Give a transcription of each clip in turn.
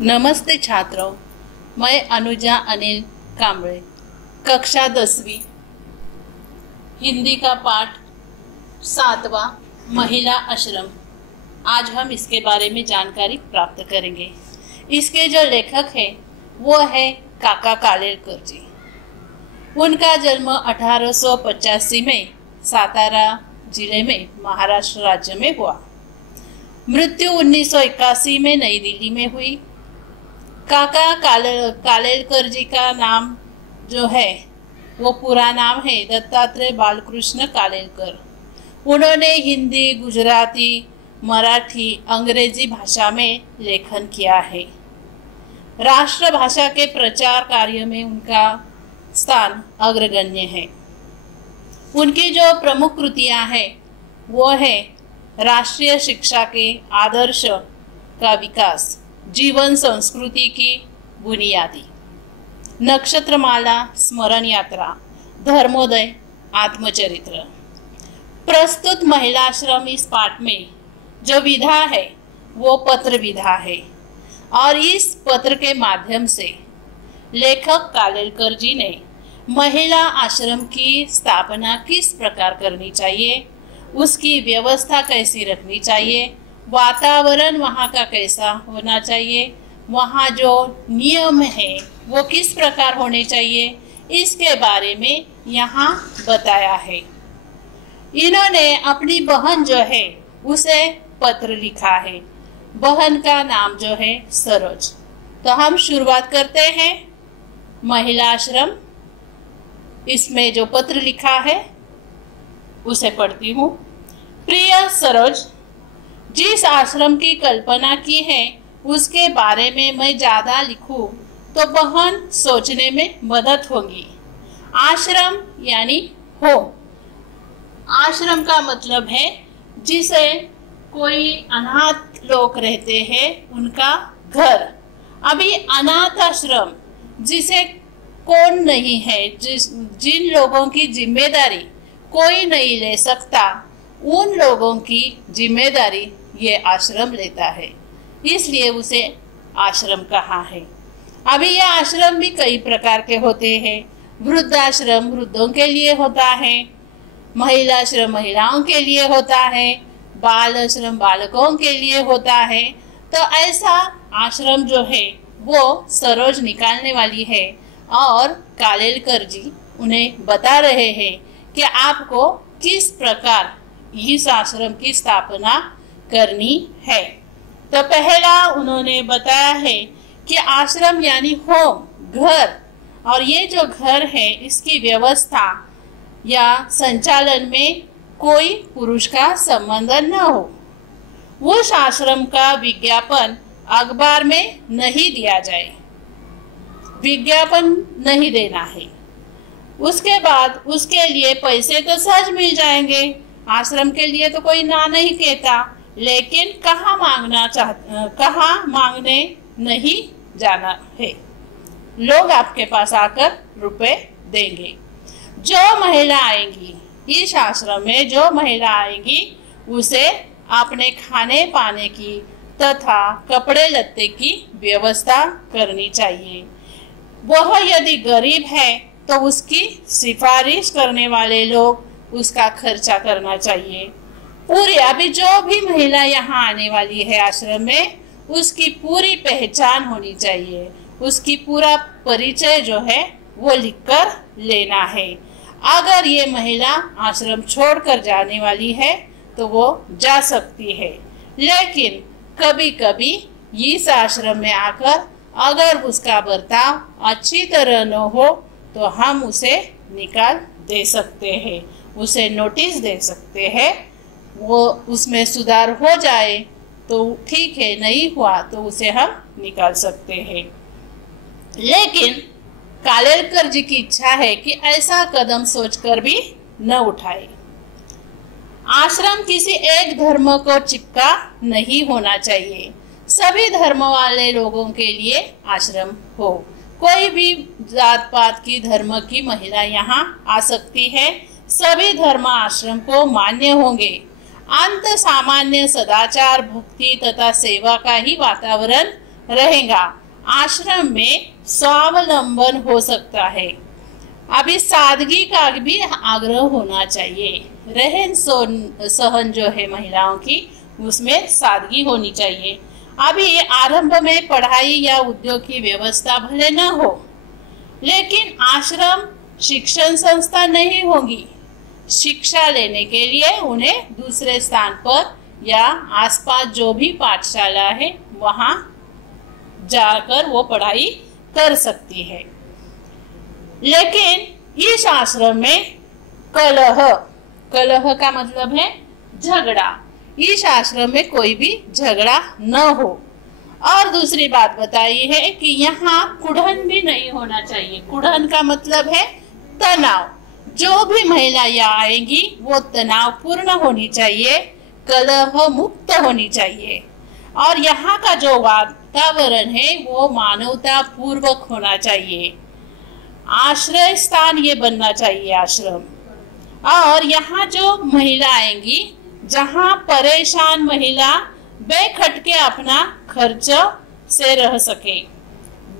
नमस्ते छात्रों, मैं अनुजा अनिल कांबळे, कक्षा 10वीं, हिंदी का पाठ 7वां, महिला आश्रम। आज हम इसके बारे में जानकारी प्राप्त करेंगे। इसके जो लेखक हैं वो है काका कालेलकर जी। उनका जन्म 1885 में सातारा जिले में महाराष्ट्र राज्य में हुआ। मृत्यु 1981 में नई दिल्ली में हुई। काका कालेलकर जी का नाम जो है वो पूरा नाम है दत्तात्रेय बालकृष्ण कालेलकर। उन्होंने हिंदी, गुजराती, मराठी, अंग्रेजी भाषा में लेखन किया है। राष्ट्रभाषा के प्रचार कार्य में उनका स्थान अग्रगण्य है। उनकी जो प्रमुख कृतियां हैं वो है राष्ट्रीय शिक्षा के आदर्श का विकास, जीवन संस्कृति की बुनियादी, नक्षत्रमाला, स्मरण यात्रा, धर्मोदय, आत्मचरित्र। प्रस्तुत महिला आश्रम इस पाठ में जो विधा है वो पत्र विधा है और इस पत्र के माध्यम से लेखक कालेलकर जी ने महिला आश्रम की स्थापना किस प्रकार करनी चाहिए, उसकी व्यवस्था कैसी रखनी चाहिए, वातावरण वहाँ का कैसा होना चाहिए, वहाँ जो नियम है वो किस प्रकार होने चाहिए, इसके बारे में यहाँ बताया है। इन्होंने अपनी बहन जो है उसे पत्र लिखा है। बहन का नाम जो है सरोज। तो हम शुरुआत करते हैं। महिला आश्रम, इसमें जो पत्र लिखा है उसे पढ़ती हूँ। प्रिय सरोज, जिस आश्रम की कल्पना की है उसके बारे में मैं ज़्यादा लिखूं तो बहन सोचने में मदद होगी। आश्रम यानी होम। आश्रम का मतलब है जिसे कोई अनाथ लोग रहते हैं उनका घर। अभी अनाथ आश्रम जिसे कौन नहीं है, जिन लोगों की जिम्मेदारी कोई नहीं ले सकता, उन लोगों की जिम्मेदारी ये आश्रम लेता है, इसलिए उसे आश्रम कहा है। अभी ये आश्रम भी कई प्रकार के होते हैं। वृद्धाश्रम वृद्धों के लिए होता है, महिला आश्रम महिलाओं के लिए होता है, बाल आश्रम बालकों के लिए होता है। तो ऐसा आश्रम जो है वो सरोज निकालने वाली है और कालेलकर जी उन्हें बता रहे हैं कि आपको किस प्रकार इस आश्रम की स्थापना करनी है। तो पहला उन्होंने बताया है कि आश्रम यानी होम, घर, और ये जो घर है इसकी व्यवस्था या संचालन में कोई पुरुष का संबंध न हो। उस आश्रम का विज्ञापन अखबार में नहीं दिया जाए, विज्ञापन नहीं देना है। उसके बाद उसके लिए पैसे तो सहज मिल जाएंगे, आश्रम के लिए तो कोई ना नहीं कहता, लेकिन कहाँ मांगने नहीं जाना है। लोग आपके पास आकर रुपए देंगे। जो महिला आएंगी इस आश्रम में, जो महिला आएंगी उसे अपने खाने पाने की तथा कपड़े लत्ते की व्यवस्था करनी चाहिए। वह यदि गरीब है तो उसकी सिफारिश करने वाले लोग उसका खर्चा करना चाहिए। पूरी अभी जो भी महिला यहाँ आने वाली है आश्रम में, उसकी पूरी पहचान होनी चाहिए, उसकी पूरा परिचय जो है वो लिखकर लेना है। अगर ये महिला आश्रम छोड़कर जाने वाली है तो वो जा सकती है, लेकिन कभी कभी इस आश्रम में आकर अगर उसका बर्ताव अच्छी तरह न हो तो हम उसे निकाल दे सकते हैं, उसे नोटिस दे सकते हैं। वो उसमें सुधार हो जाए तो ठीक है, नहीं हुआ तो उसे हम निकाल सकते हैं। लेकिन कालेलकर जी की इच्छा है कि ऐसा कदम सोचकर भी न उठाए। आश्रम किसी एक धर्म को चिपका नहीं होना चाहिए। सभी धर्म वाले लोगों के लिए आश्रम हो। कोई भी जात पात की, धर्म की महिला यहाँ आ सकती है। सभी धर्म आश्रम को मान्य होंगे। अंत सामान्य सदाचार, भक्ति तथा सेवा का ही वातावरण रहेगा, आश्रम में स्वावलंबन हो सकता है। अभी सादगी का भी आग्रह होना चाहिए। रहन सहन जो है महिलाओं की, उसमें सादगी होनी चाहिए। अभी आरंभ में पढ़ाई या उद्योग की व्यवस्था भले न हो, लेकिन आश्रम शिक्षण संस्था नहीं होगी। शिक्षा लेने के लिए उन्हें दूसरे स्थान पर या आसपास जो भी पाठशाला है वहाँ जाकर वो पढ़ाई कर सकती है। लेकिन इस आश्रम में कलह का मतलब है झगड़ा, इस आश्रम में कोई भी झगड़ा न हो। और दूसरी बात बताई है कि यहाँ कुढ़न भी नहीं होना चाहिए। कुढ़न का मतलब है तनाव। जो भी महिला यहाँ आएंगी वो तनाव पूर्ण होनी चाहिए, कलह मुक्त होनी चाहिए। और यहाँ का जो वातावरण है वो मानवता पूर्वक होना चाहिए। आश्रय स्थान ये बनना चाहिए आश्रम। और यहाँ जो महिला आएंगी, जहाँ परेशान महिला बेखटके अपना खर्च से रह सके,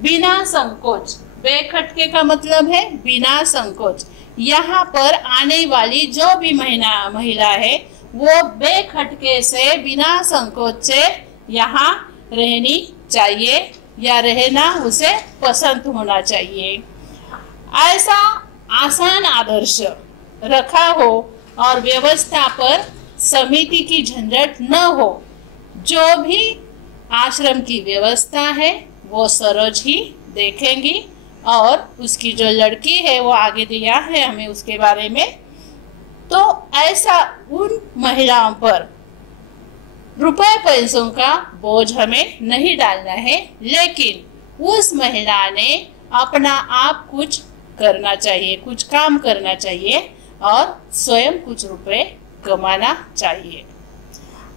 बिना संकोच। बेखटके का मतलब है बिना संकोच। यहाँ पर आने वाली जो भी महिला है वो बेखटके से, बिना संकोच से यहाँ रहनी चाहिए या रहना उसे पसंद होना चाहिए। ऐसा आसान आदर्श रखा हो और व्यवस्था पर समिति की झंझट न हो। जो भी आश्रम की व्यवस्था है वो सरोज ही देखेंगी, और उसकी जो लड़की है वो आगे दिया है हमें उसके बारे में। तो ऐसा उन महिलाओं पर रुपए पैसों का बोझ हमें नहीं डालना है, लेकिन उस महिला ने अपना आप कुछ करना चाहिए, कुछ काम करना चाहिए और स्वयं कुछ रुपए कमाना चाहिए।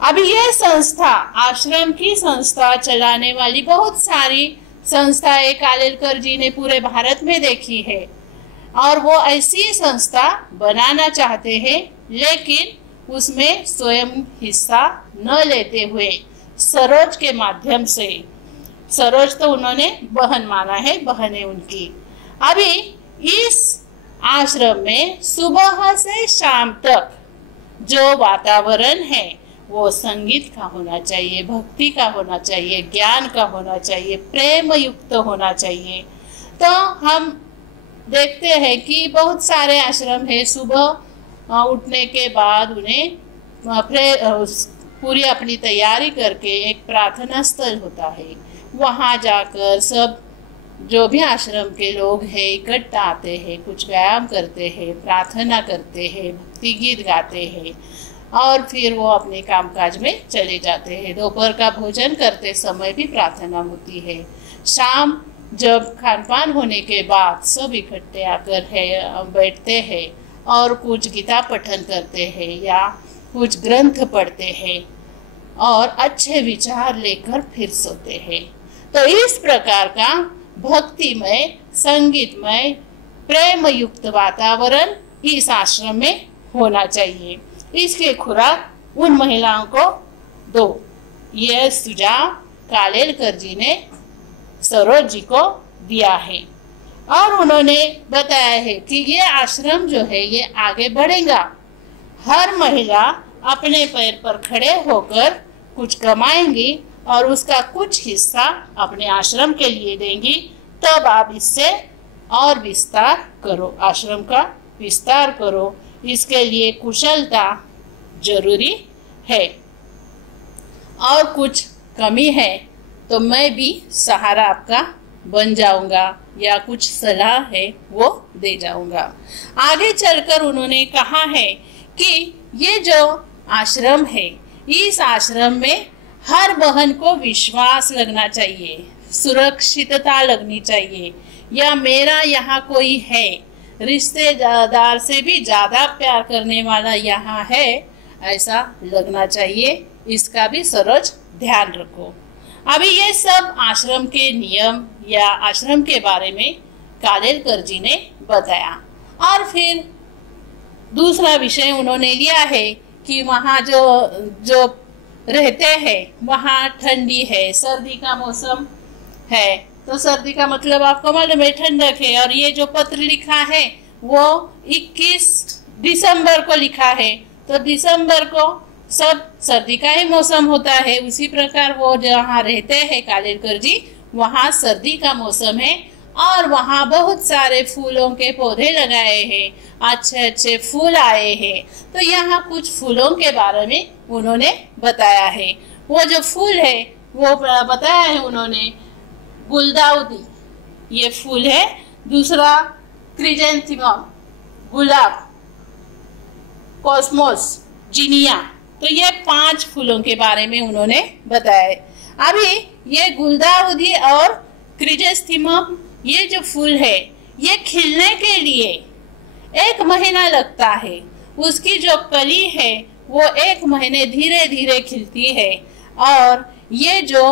अभी ये संस्था, आश्रम की संस्था चलाने वाली बहुत सारी संस्थाएं कालेलकर जी ने पूरे भारत में देखी है, और वो ऐसी संस्था बनाना चाहते हैं, लेकिन उसमें स्वयं हिस्सा न लेते हुए सरोज के माध्यम से, सरोज तो उन्होंने बहन माना है, बहन है उनकी। अभी इस आश्रम में सुबह से शाम तक जो वातावरण है वो संगीत का होना चाहिए, भक्ति का होना चाहिए, ज्ञान का होना चाहिए, प्रेम युक्त होना चाहिए। तो हम देखते हैं कि बहुत सारे आश्रम है, सुबह उठने के बाद उन्हें पूरी अपनी तैयारी करके एक प्रार्थना स्थल होता है, वहाँ जाकर सब जो भी आश्रम के लोग हैं इकट्ठा आते हैं, कुछ व्यायाम करते हैं, प्रार्थना करते हैं, भक्ति गीत गाते हैं और फिर वो अपने कामकाज में चले जाते हैं। दोपहर का भोजन करते समय भी प्रार्थना होती है। शाम जब खानपान होने के बाद सब इकट्ठे आकर बैठते हैं और कुछ गीता पठन करते हैं या कुछ ग्रंथ पढ़ते हैं और अच्छे विचार लेकर फिर सोते हैं। तो इस प्रकार का भक्तिमय, संगीतमय, प्रेम युक्त वातावरण इस आश्रम में होना चाहिए। इसके खुराक उन महिलाओं को दो। यह सुझाव कालेलकर जी ने सरोज जी को दिया है और उन्होंने बताया है कि ये आश्रम जो है ये आगे बढ़ेगा। हर महिला अपने पैर पर खड़े होकर कुछ कमाएंगी और उसका कुछ हिस्सा अपने आश्रम के लिए देंगी, तब आप इससे और विस्तार करो, आश्रम का विस्तार करो। इसके लिए कुशलता जरूरी है और कुछ कमी है तो मैं भी सहारा आपका बन जाऊंगा या कुछ सलाह है वो दे जाऊंगा। आगे चलकर उन्होंने कहा है कि ये जो आश्रम है, इस आश्रम में हर बहन को विश्वास लगना चाहिए, सुरक्षितता लगनी चाहिए, या मेरा यहाँ कोई है, रिश्तेदार से भी ज्यादा प्यार करने वाला यहाँ है, ऐसा लगना चाहिए। इसका भी सरोज ध्यान रखो। अभी ये सब आश्रम के नियम या आश्रम के बारे में कालेलकर जी ने बताया। और फिर दूसरा विषय उन्होंने लिया है कि वहाँ जो रहते हैं वहाँ ठंडी है, सर्दी का मौसम है। तो सर्दी का मतलब आपको मालूम है ठंडक है। और ये जो पत्र लिखा है वो 21 दिसंबर को लिखा है। तो दिसंबर को सब सर्दी का ही मौसम होता है। उसी प्रकार वो जहाँ रहते हैं कालेलकर जी, वहाँ सर्दी का मौसम है और वहाँ बहुत सारे फूलों के पौधे लगाए हैं, अच्छे अच्छे फूल आए हैं। तो यहाँ कुछ फूलों के बारे में उन्होंने बताया है। वो जो फूल है वो बताया है उन्होंने, गुलदाउदी ये फूल है। दूसरा क्रिजेंथिमम गुलाब, कॉस्मोस, जिनिया। तो ये 5 फूलों के बारे में उन्होंने बताया। अभी ये गुलदाउदी और क्रिजेंथिमम ये जो फूल है ये खिलने के लिए 1 महीना लगता है। उसकी जो कली है वो 1 महीने धीरे धीरे खिलती है। और ये जो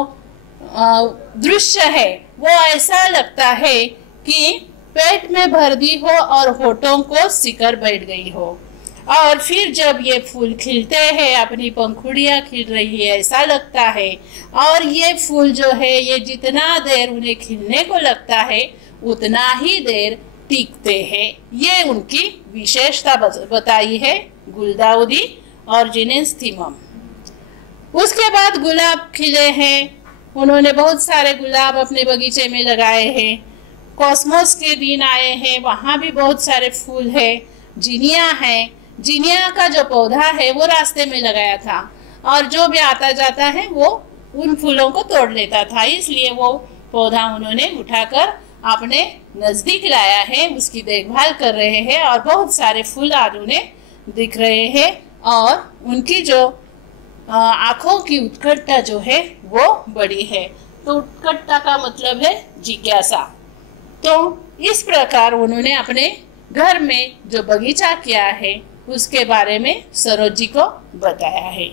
दृश्य है वो ऐसा लगता है कि पेट में भर दी हो और होठों को सिकर बैठ गई हो। और फिर जब ये फूल खिलते हैं, अपनी पंखुड़ियां खिल रही है ऐसा लगता है। और ये फूल जो है ये जितना देर उन्हें खिलने को लगता है उतना ही देर टिकते हैं। ये उनकी विशेषता बताई है गुलदाउदी और जिनेस्थीमम। उसके बाद गुलाब खिले हैं। उन्होंने बहुत सारे गुलाब अपने बगीचे में लगाए हैं। कॉस्मोस के दिन आए हैं, वहाँ भी बहुत सारे फूल है। जिनिया है, जिनिया का जो पौधा है वो रास्ते में लगाया था और जो भी आता जाता है वो उन फूलों को तोड़ लेता था, इसलिए वो पौधा उन्होंने उठाकर अपने नजदीक लाया है, उसकी देखभाल कर रहे हैं और बहुत सारे फूल आज उन्हें दिख रहे हैं। और उनकी जो आंखों की उत्कंठा जो है वो बड़ी है। तो उत्कंठा का मतलब है जिज्ञासा। तो इस प्रकार उन्होंने अपने घर में जो बगीचा किया है उसके बारे में सरोज जी को बताया है।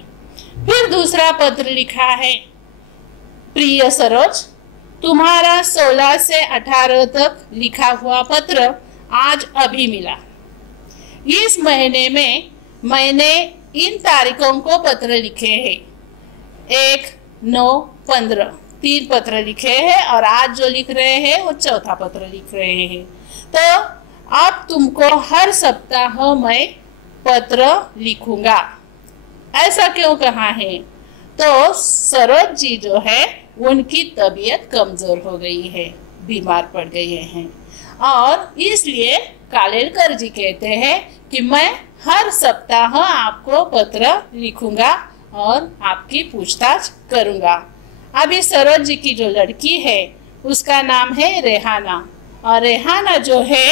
फिर दूसरा पत्र लिखा है, प्रिय सरोज, तुम्हारा 16 से 18 तक लिखा हुआ पत्र आज अभी मिला। इस महीने में मैंने इन तारीखों को पत्र लिखे हैं, 1, 9, 15 3 पत्र लिखे हैं और आज जो लिख रहे हैं वो 4था पत्र लिख रहे हैं। तो अब तुमको हर सप्ताह मैं पत्र लिखूंगा। ऐसा क्यों कहा है? तो सरोज जी जो है उनकी तबीयत कमजोर हो गई है, बीमार पड़ गए हैं और इसलिए कालेलकर जी कहते हैं कि मैं हर सप्ताह आपको पत्र लिखूंगा और आपकी पूछताछ करूंगा। अभी सरोज जी की जो लड़की है उसका नाम है रेहाना। और रेहाना जो है,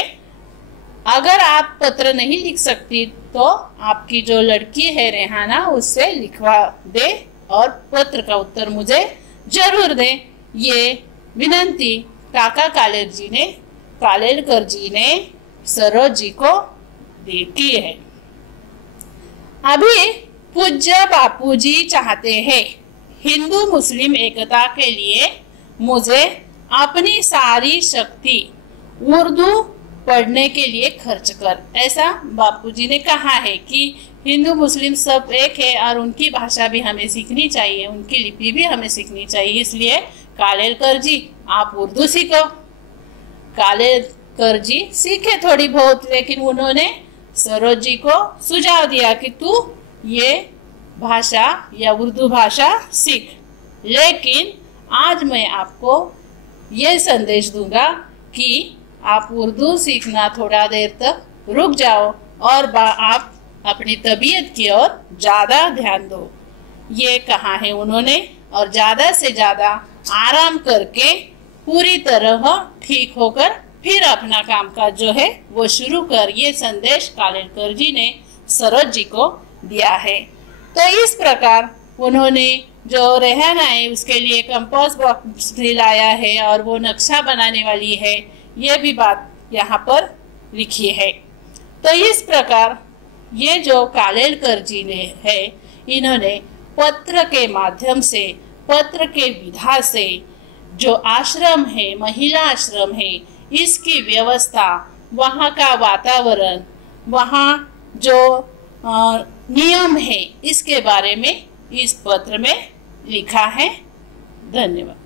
अगर आप पत्र नहीं लिख सकती तो आपकी जो लड़की है रेहाना उससे लिखवा दे और पत्र का उत्तर मुझे जरूर दे। ये विनंती काका कालेलकर जी ने सरोज जी को की है। अभी पूज्य बापूजी चाहते हैं हिंदू मुस्लिम एकता के लिए मुझे अपनी सारी शक्ति उर्दू पढ़ने के लिए खर्च कर। ऐसा बापूजी ने कहा है कि हिंदू मुस्लिम सब एक है और उनकी भाषा भी हमें सीखनी चाहिए, उनकी लिपि भी हमें सीखनी चाहिए। इसलिए कालेलकर जी आप उर्दू सीखो। कालेलकर जी सीखे थोड़ी बहुत, लेकिन उन्होंने सरोज जी को सुझाव दिया कि तू ये भाषा या उर्दू भाषा सीख। लेकिन आज मैं आपको ये संदेश दूंगा कि आप उर्दू सीखना थोड़ा देर तक रुक जाओ और आप अपनी तबीयत की ओर ज़्यादा ध्यान दो। ये कहा है उन्होंने। और ज़्यादा से ज़्यादा आराम करके पूरी तरह ठीक होकर फिर अपना कामकाज जो है वो शुरू कर। ये संदेश कालेलकर जी ने सरोज जी को दिया है। तो इस प्रकार उन्होंने जो रेहाना है उसके लिए कंपास बॉक्स भी लाया है और वो नक्शा बनाने वाली है, ये भी बात यहाँ पर लिखी है। तो इस प्रकार ये जो कालेलकर जी ने है, इन्होंने पत्र के माध्यम से, पत्र के विधा से जो आश्रम है, महिला आश्रम है, इसकी व्यवस्था, वहाँ का वातावरण, वहाँ जो नियम है, इसके बारे में इस पत्र में लिखा है। धन्यवाद।